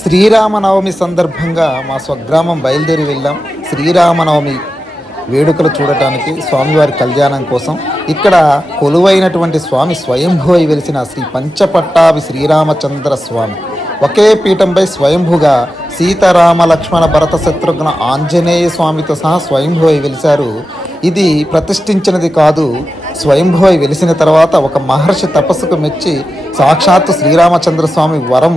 శ్రీరామనవమి సందర్భంగా మా స్వగ్రామం బయలుదేరి వెళ్ళాం. శ్రీరామనవమి వేడుకలు చూడటానికి, స్వామివారి కళ్యాణం కోసం. ఇక్కడ కొలువైనటువంటి స్వామి స్వయంభూ వెలిసిన శ్రీ పంచపట్టాభి శ్రీరామచంద్ర స్వామి ఒకే పీఠంపై స్వయంభూగా సీతారామ లక్ష్మణ భరత శత్రుఘ్న ఆంజనేయ స్వామితో సహా స్వయంభూ వెలిశారు. ఇది ప్రతిష్ఠించినది కాదు. స్వయంభూ వెలిసిన తర్వాత ఒక మహర్షి తపస్సుకు మెచ్చి సాక్షాత్తు శ్రీరామచంద్ర స్వామి వరం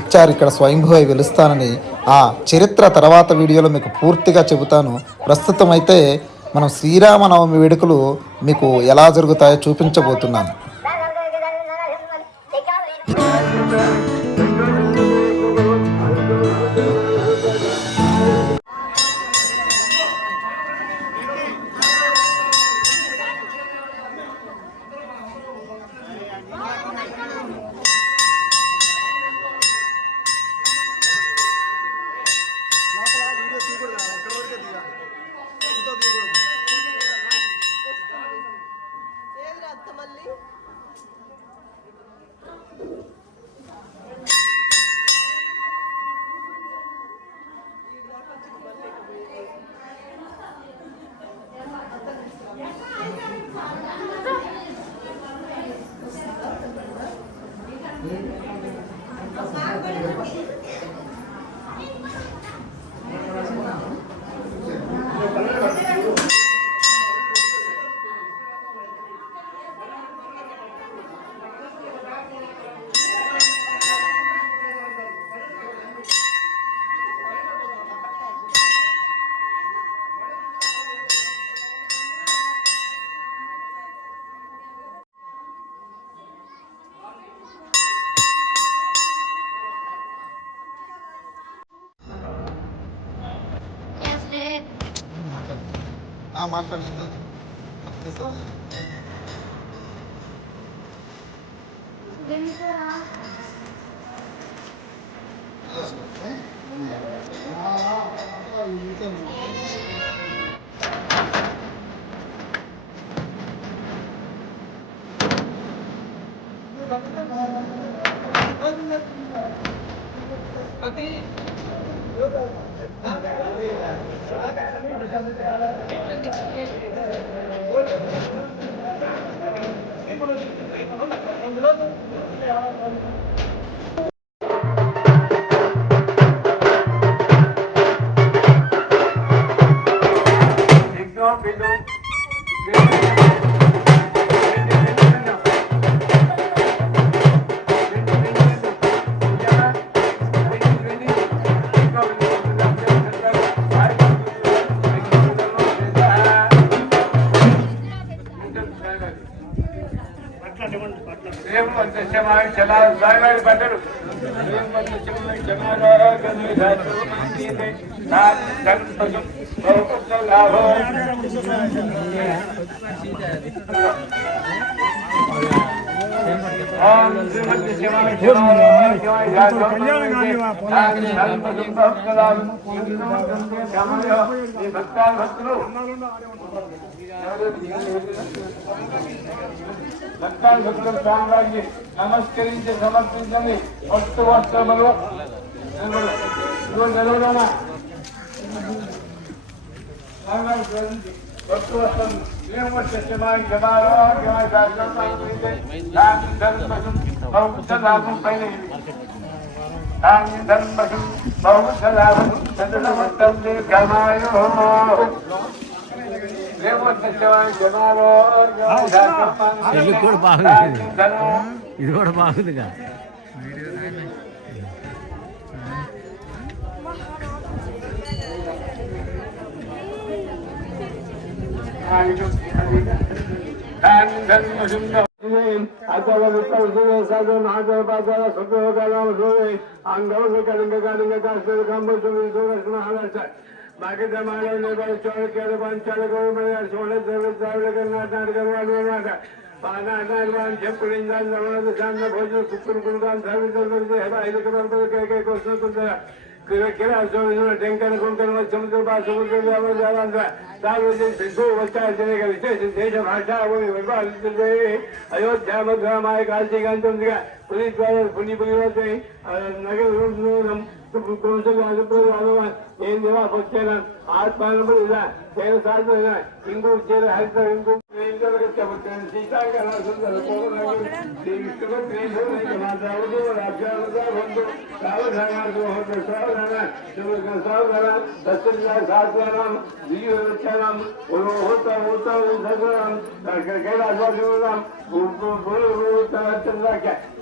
ఇచ్చారు ఇక్కడ స్వయంభూ వెలుస్తానని. ఆ చరిత్ర తర్వాత వీడియోలో మీకు పూర్తిగా చెబుతాను. ప్రస్తుతం అయితే మనం శ్రీరామనవమి వేడుకలు మీకు ఎలా జరుగుతాయో చూపించబోతున్నాను. మాట్లాడుతుంది నమస్కరించి సమర్పించండి. వస్తు వస్త్రములు నిలవడమా వస్తు వస్త్రం ఇది కూడా బాగుందిగా. बाकी जमाने में बड़े चौड़ के पंचाल को मैं सोने से विचार करना नाटक करवाना का पाना नालवान जपुलिंदान जमाने सामने भोजन सुकुन कुलगान सर्विस करते हैं भाई के बारे में कह के क्वेश्चन करते हैं किरा जो टेंकर कोंकर में समुद्र पास समुद्र जावा जावा सारे दिन सिद्धो बच्चा चले गए विशेष देश भाषा वो विवाद अयोध्या में माय काशी गंतम दिया పుణ్యపుణ్యవతి నగరం ఏం దేవా వచ్చాను ఆత్మానప్పుడు ఇలా నేను సాధన ఇంకో ఉద్యోగ హరిత ఇంకో సీతాంగ సుందర శ్రీ విష్ణు మాతాడు రాజ్యాలుగా రెండు సావధాన శాస్త్రాం జీవనం కైలాసవాసం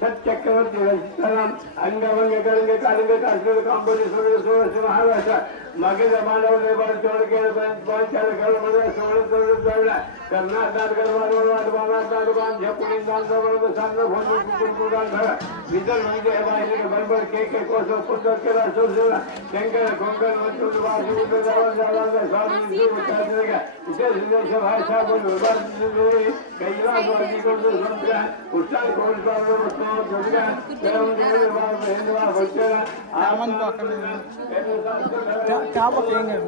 సత్చక్రవర్తి రచిస్తాం అంగవంగ కళింగ కాళింగ కాశ్మీర కాంబోజేశ్వర మహారాష్ట్ర మగధ మానవ నేపాల్ చోళకేల పాంచాల కళ కర్ణాటక విదర్భ విజయ బర్బర్ కేకే కోసం శంకర కొంకణ విశేష భాషా కైలాసవాది ఉత్సాహ क्या पकेंगे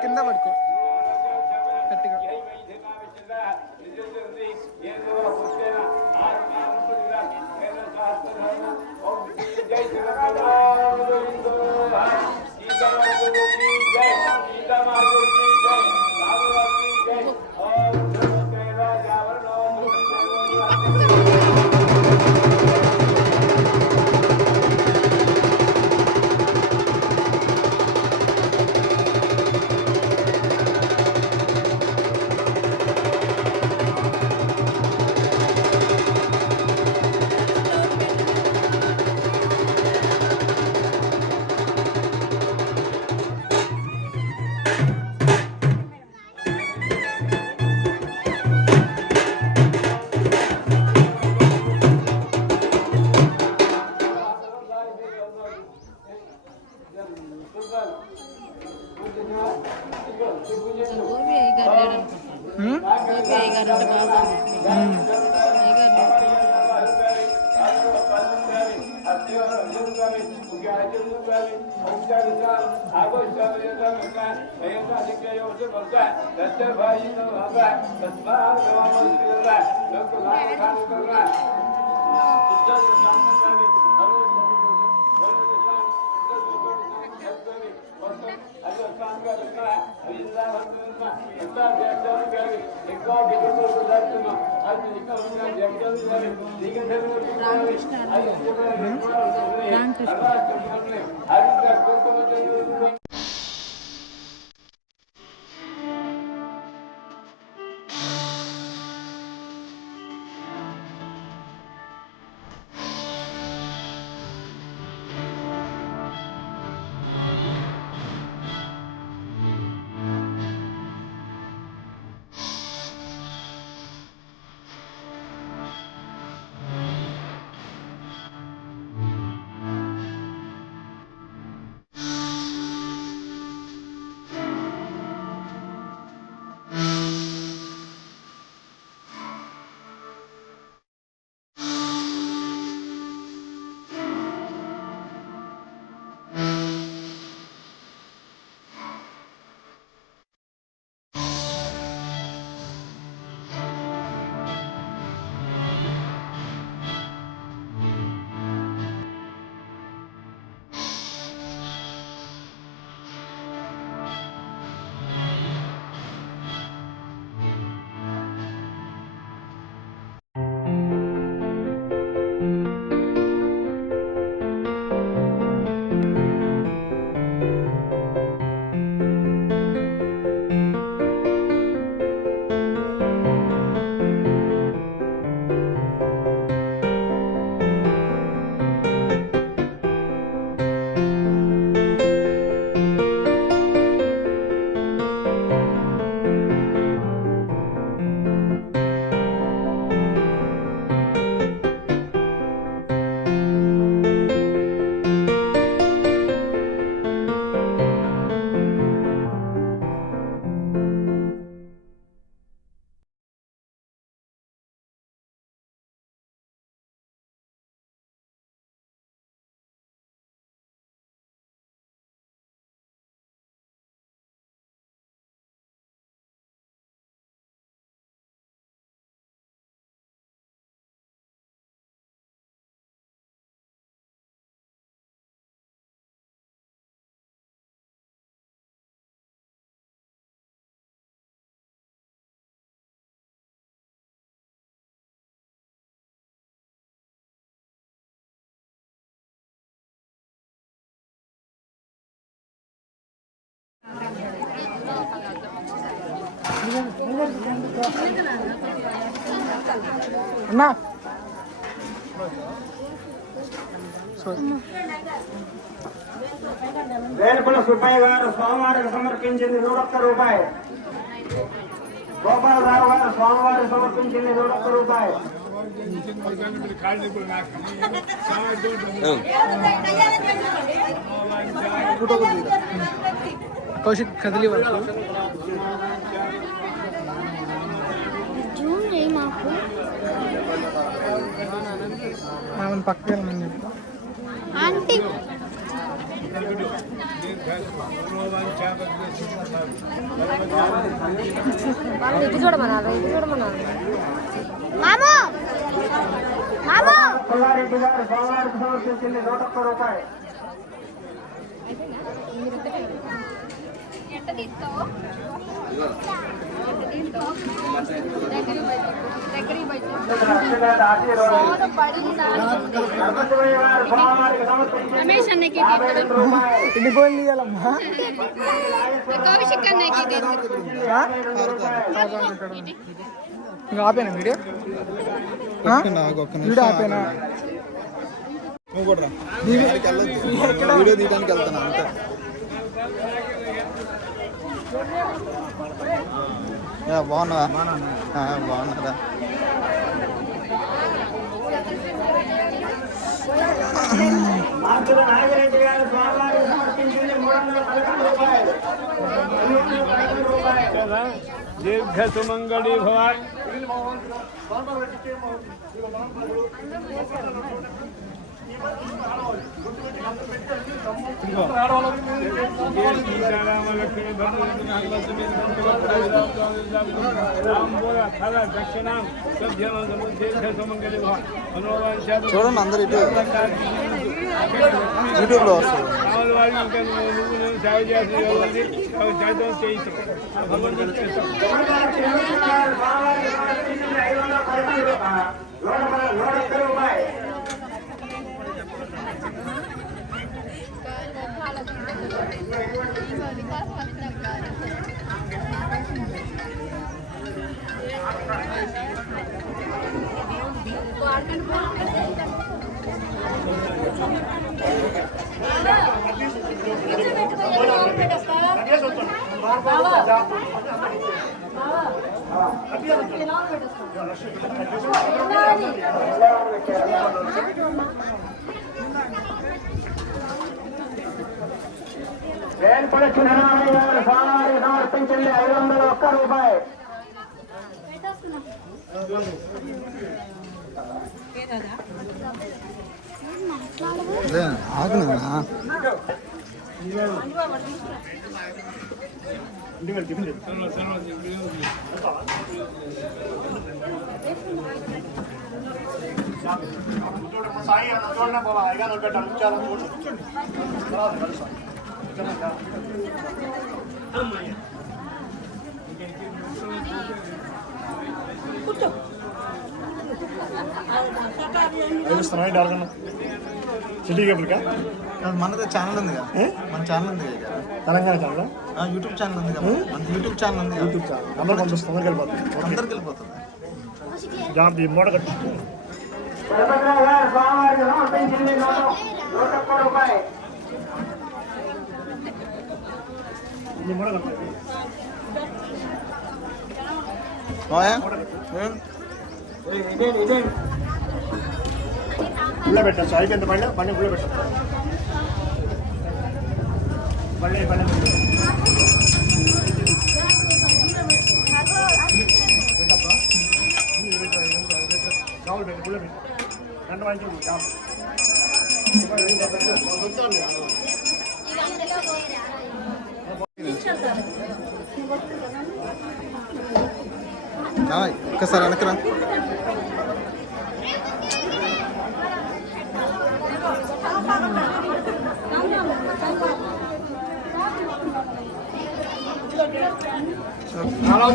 కింద పడుకో గట్టిగా అన్నా వేలుపుల సుబ్బయ్య గారు స్వామివారికి సమర్పించింది ₹100. గోపాలరావు గారు స్వామివారికి సమర్పించింది ₹100. కౌశిక్ కదిలి వరకు పక్కన ఆంటీ ఇది చూడమన్నారు మామూ మామూ పుల్లారెడ్డి గారు స్వామివారికి సమర్పించింది ₹100. రమేష్ అన్నకి ఎన్ని గోళ్ళు ఇవ్వాలమ్మా కౌశిక్ అన్నకి ఇంకా ఆపేనా వీడియో వీడియో ఆపేనా వీడియో తీయడానికి వెళ్తాను అంతే. బాగున్నావా? బాగున్నారా? నాగిరెడ్డి గారు స్వామివారికి సమర్పించింది ₹311. దీర్ఘ సుమంగళి భవాన్ చూడండి అందరు ఇటు యూట్యూబ్లో వస్తుంది. వేల్పడ చిన్నరామయ్య గారు స్వామివారికి సమర్పించింది ₹501. ఆగునా సిటీ కేబుల్కా మనది ఛానల్ ఉంది కదా, మన ఛానల్ ఉంది కదా, తెలంగాణ ఛానల్ యూట్యూబ్ ఛానల్ ఉంది కదా, మన యూట్యూబ్ ఛానల్ ఉంది కదా. యూట్యూబ్ ఛానల్ అందరూ పంపిస్తాం, అందరికి వెళ్ళిపోతుంది. జాబ్ మూట కట్టి స్వామివారికి సమర్పించింది ₹101. ఉள்ள పెట్టచ్చు అయిపోయింది బండి బండి ఉள்ள పెట్టచ్చు బండి బండి కావాలి పెట్టి ఉள்ள పెట్టి గంట వాయించి ఒక్కసారి వెనకరా.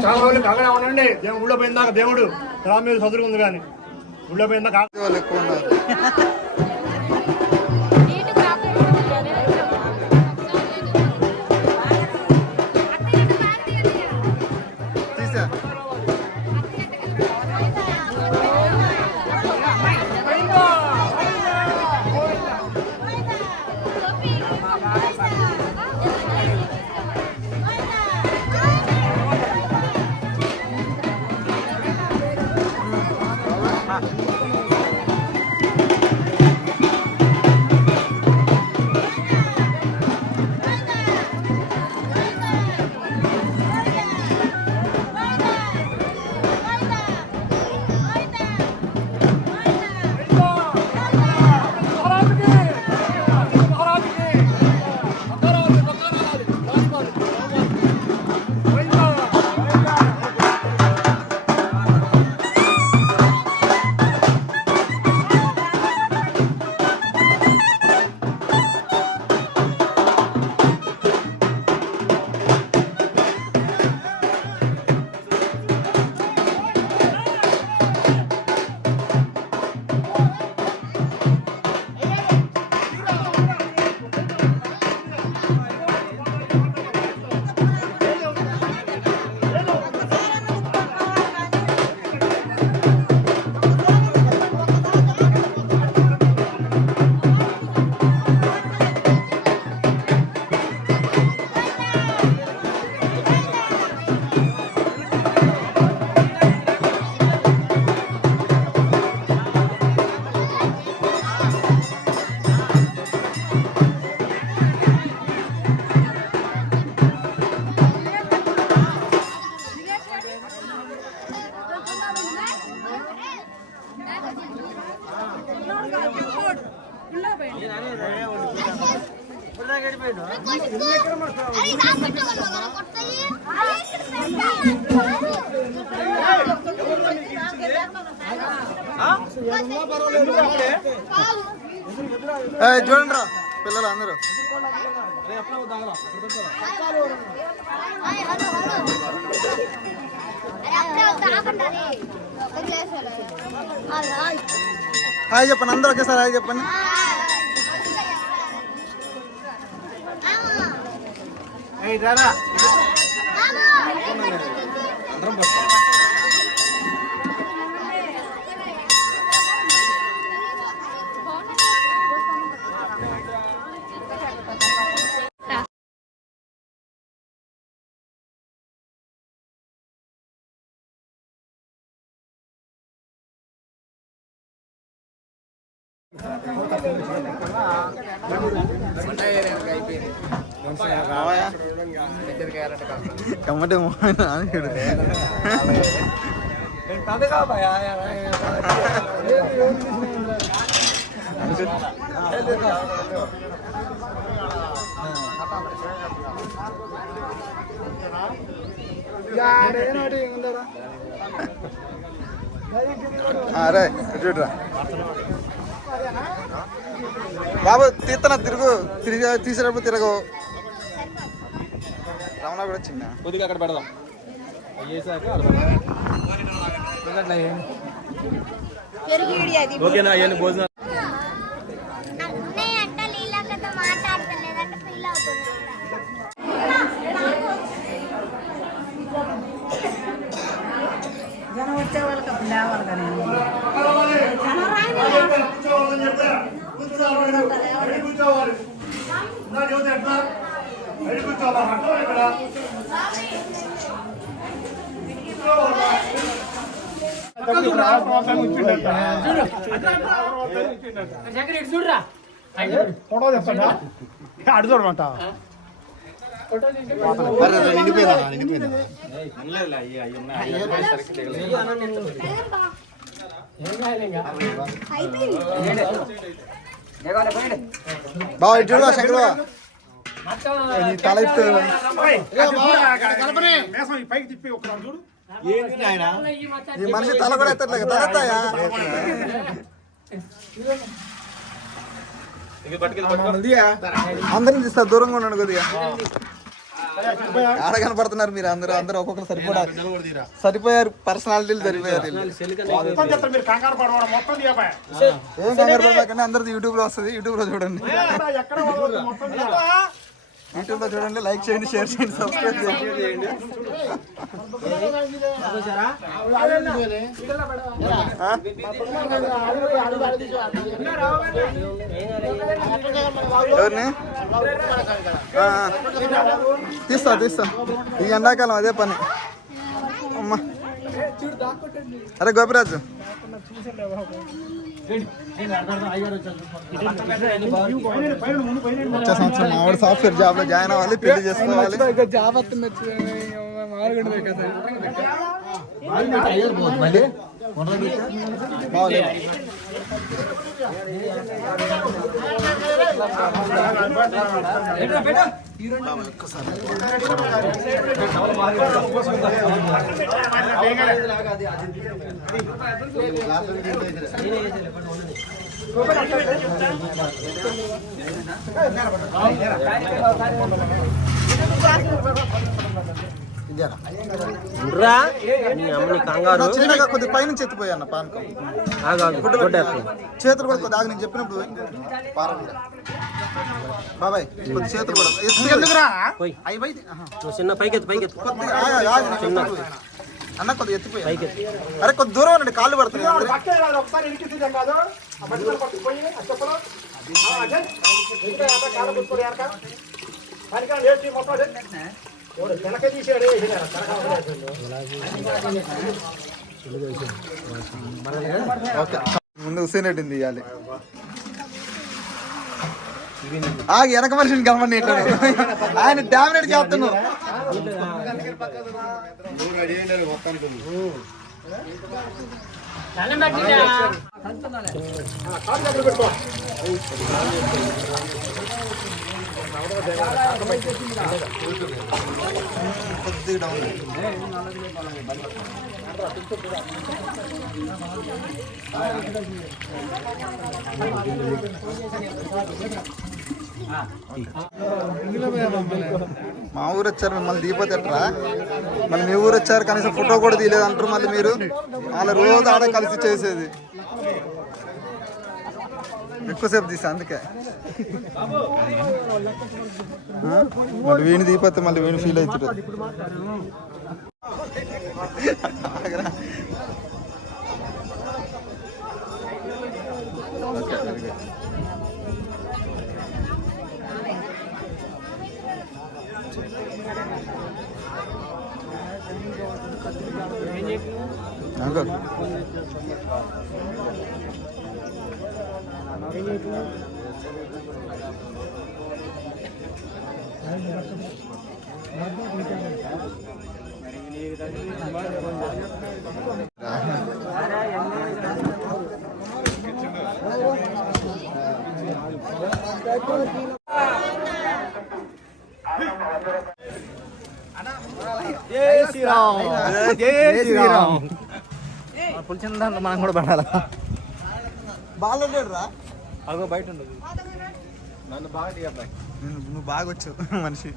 చాలా రోజులు కాకడా ఉండండి. ఊళ్ళో పోయిందాక దేవుడు రామ మీద చదువుకుంది కానీ ఊళ్ళో పోయిందాక వాళ్ళు ఎక్కువ ఉన్నారు. చూడండి రా పిల్లలు అందరూ హాయ్ చెప్పండి అందరూ ఒకేసారి హాయ్ చెప్పండి. కమ్మటే నాన్నడు అరే చూడరా బాబు తీత్తన తీసేటప్పుడు తిరగవు. రమణ కూడా చిన్న కొద్దిగా అక్కడ పెడదాం ఓకేనా అవన్నీ భోజనం జనం వచ్చే వాళ్ళకి అప్పుడు లేవాలి కానీ అడు చూడమంట బాబా ఇటు చూడవా శంకర్ తల ఇస్తూ పైకి తిప్పి ఒక చూడు ఈ మనిషి తల కూడా ఎత్తట్లేదు తలెత్తాయా అందరిని తీస్తా దూరంగా ఉన్నాడు కొద్దిగా ఆడ కనపడుతున్నారు మీరు అందరూ అందరూ ఒక్కొక్కరు సరిపోయారు పర్సనాలిటీలు సరిపోయారు. మీరు కంగారు పడవడం మొత్తం ఏం కంగారు పడకండి అందరిది యూట్యూబ్ లో వస్తుంది యూట్యూబ్ లో చూడండి యూట్యూబ్ లో చూడండి లైక్ చేయండి షేర్ చేయండి సబ్స్క్రైబ్ చేయండి. ఎవరిని తీస్తా ఈ ఎండాకాలం అదే పని అమ్మా. అరే గోపిరాజు వచ్చే సంవత్సరం మావాడు సాఫ్ట్వేర్ జాబ్ లో జాయిన్ అవ్వాలి, పెళ్లి చేసుకోవాలి. జాబ్ వస్తుంది చిన్నగా కొద్ది పైనుంచి ఎత్తిపోయా అన్న పానకం చేతులు కూడా కొద్ది ఆగి నేను చెప్పినప్పుడు బాబాయ్ కొద్ది చేతులు కూడా చిన్న పైకి అన్న కొద్ది ఎత్తిపోయా. అరే కొద్ది దూరం ఉండండి కాళ్ళు పడుతున్నాయి. ముందు హుసేన్ రెడ్డిని తీయాలి. ఆగి వెనక మనిషిని కనబడి ఆయన డామినేట్ చేస్తున్నాడు. మా ఊరు వచ్చారు, మిమ్మల్ని దిగిపోతే ఎట్రా? మళ్ళీ మీ ఊరు వచ్చారు, కనీసం ఫోటో కూడా తీయలేదు అంటారు మళ్ళీ మీరు. వాళ్ళ రోజు ఆడ కలిసి చేసేది ఎక్కువసేపు తీసా అందుకే. మళ్ళీ వీణి దిగిపోతే మళ్ళీ వీణి ఫీల్ అవుతుంది. పులిచిన దాంట్లో మనం కూడా పడాలా? బాగా రా, అగో బయట ఉండదు. నన్ను బాగా దిగబ్బాయి, నువ్వు బాగా వచ్చు మనిషి.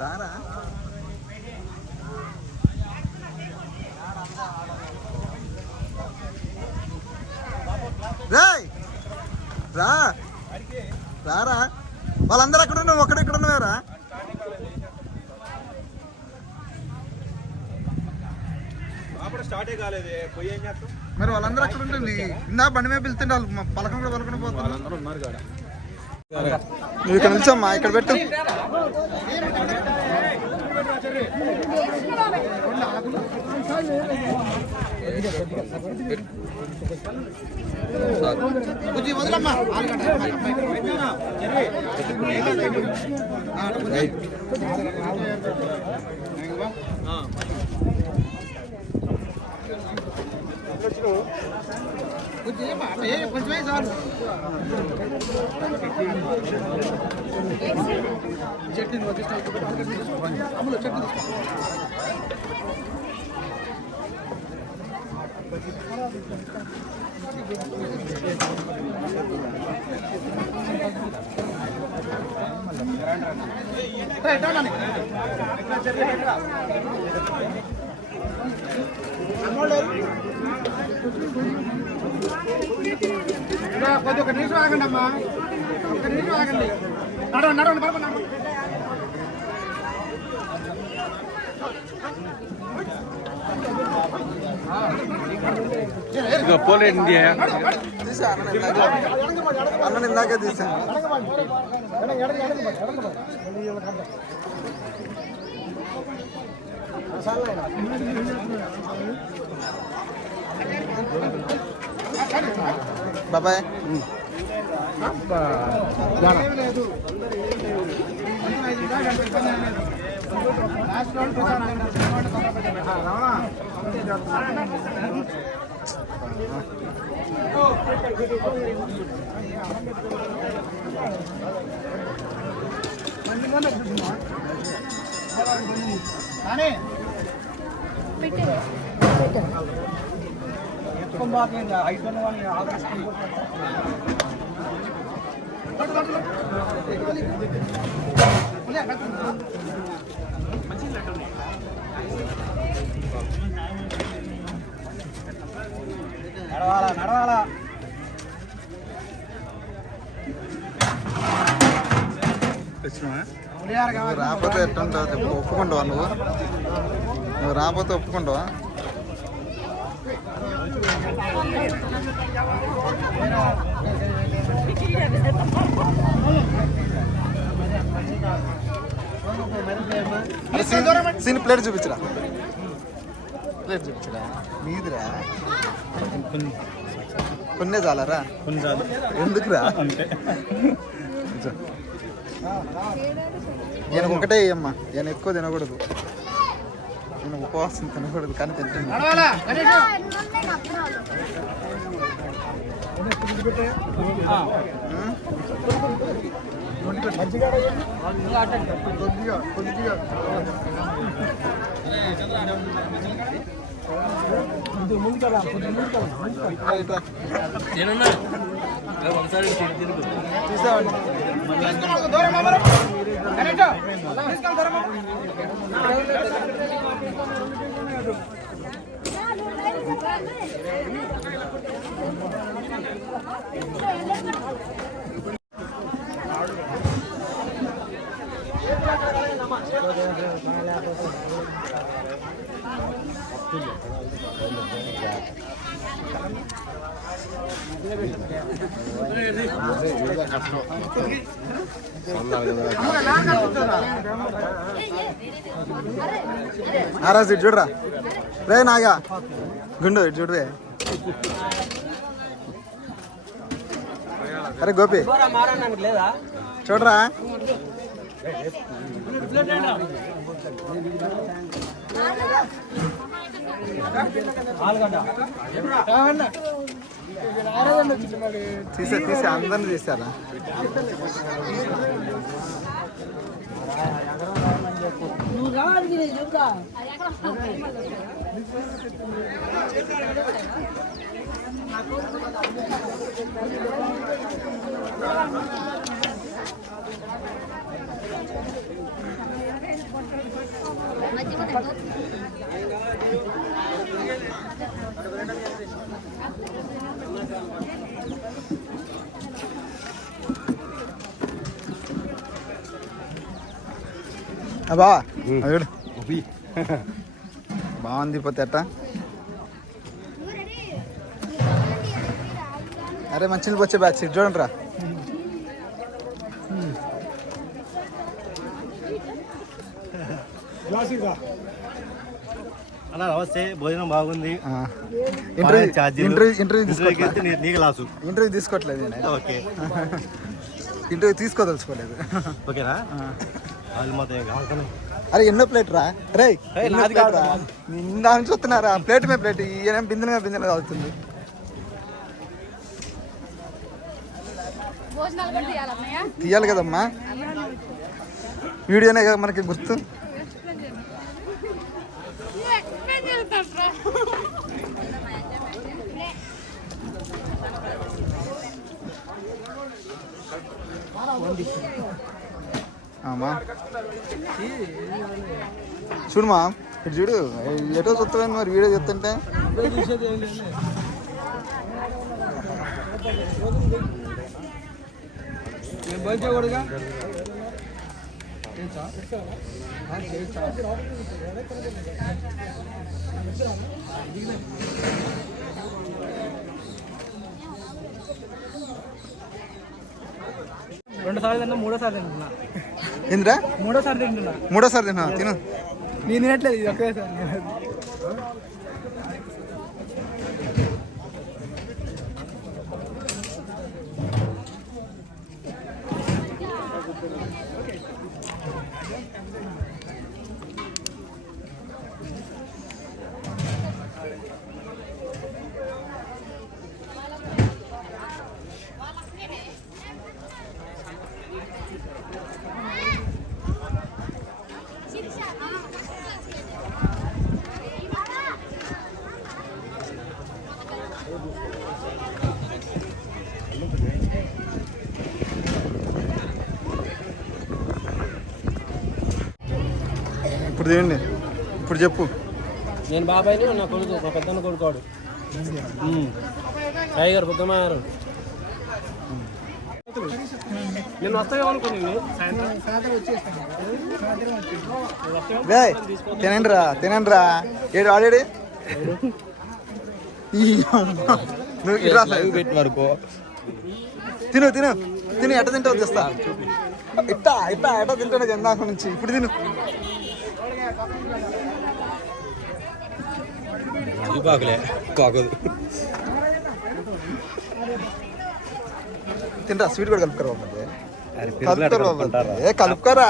రారా రాయ్ రా రారా, వాళ్ళందరూ అక్కడ ఉన్నావు, ఒక్కడెక్కడ ఉన్నావారా? మరి వాళ్ళందరూ అక్కడ ఉంటుంది. ఇందా బండి మీద వెళ్తుంటే వాళ్ళు పలకం కూడా పలకడం పోతున్నారు. నువ్వు ఇక్కడ నిల్చోమ్మా, ఇక్కడ పెట్టు. కొద్ది ఒక నిమిషం ఆగండి అమ్మా, ఒక నిమిషం ఆగండి. నడవండి నడవండి బాబు, నడవండి. తీసా అన్న ఇందాకే తీసా. బాబాయ్ నడవాలా నడవాలా. రాకపోతే ఎట్టుంటావు? ఒప్పుకుంటావా నువ్వు? నువ్వు రాకపోతే ఒప్పుకుంటావా? సీన్ ప్లేట్ చూపించరా, ప్లేట్ చూపించరా. నీదిరా కొన్నే చాలరా? కొన్ని చాలు. ఎందుకురా? ఈయన ఒకటే అమ్మా, ఈయన ఎక్కువ తినకూడదు. నేను ఉపవాసం తినకూడదు కానీ తింటున్నాను. నడవాలా గణేష్ దూరం అమరు గణేష్ తీసుకెళ్ళి దూరం నారాజు ఇటు చూడరా రే నాగా గుండు ఇటు చూడవే. అరే గోపి చూడరా తీసే అందరిని తీసారా. నువ్వు కావాలి చూద్దా బా బాగుంది పోతే అట్ట. అరే మంచి వచ్చే బ్యాచ్ చూడండి రా. అలా నమస్తే, భోజనం బాగుంది. ఇంటర్వ్యూ తీసుకోవట్లేదు నేను. ఓకే ఇంటర్వ్యూ తీసుకోదలుచుకోలేదు. ఓకేనా? వాళ్ళు మొత్తం కావాలి. అరే ఎన్నో ప్లేట్ రా రే నిండా నుంచి వస్తున్నారా ప్లేట్ మే ప్లేట్ ఈయన బిందెలుగా బిందెలుగా అవుతుంది. తీయాలి కదమ్మా, వీడియోనే కదా మనకి గుర్తు. అమ్మా చూడమా ఇటు చూడు, ఎటో చూస్తాను మరి వీడియో చెప్తుంటే. రెండుసార్లు తిన్నా, మూడోసారి తింటున్నా. ఏంద్రా మూడోసారి తింటున్నా. మూడోసారి తిన్నా తిను. నేను తినట్లేదు, ఇది ఒకేసారి. ఇప్పుడు తినండి, ఇప్పుడు చెప్పు. నేను బాబాయ్ని, నా కొడుకు మా పెద్దన్న కొడుకోడు టైగర్ బుద్ధమారు. నేను వస్తావేమో అనుకుని తినండి రా తినండి రా. ఏడు ఆడాడు నువ్వు ఇట్లా పెట్టి వరకు తిను తిను తిను. ఎట్ట తింటావు తెస్తా. ఇట్టా ఇట్టా ఎట్ట తింటాడు ఇందాక నుంచి. ఇప్పుడు తిను. తింటా స్వీట్ కూడా కలుపుకోరా బాబు. కలుపుకోరా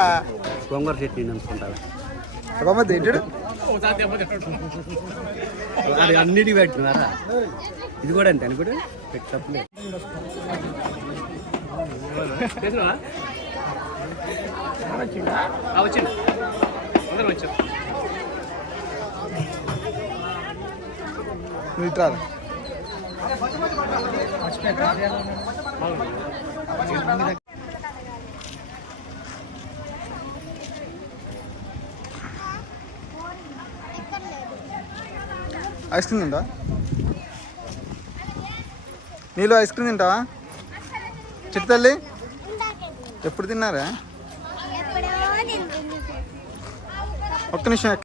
గోంగూర చట్నీ అనుకుంటారు. బాబు తింటాడు. అది అన్నిటికీ పెట్టుకున్నారా? ఇది కూడా అంతే అని కూడా తప్పలేదు. వచ్చింది అందరం వచ్చాం. నువ్వు ఇట్రా. ఐస్ క్రీమ్ తింటావా? నీళ్ళు ఐస్ క్రీమ్ తింటావా? చిట్టు తల్లి ఎప్పుడు తిన్నారా? ఒక్క నిమిషం.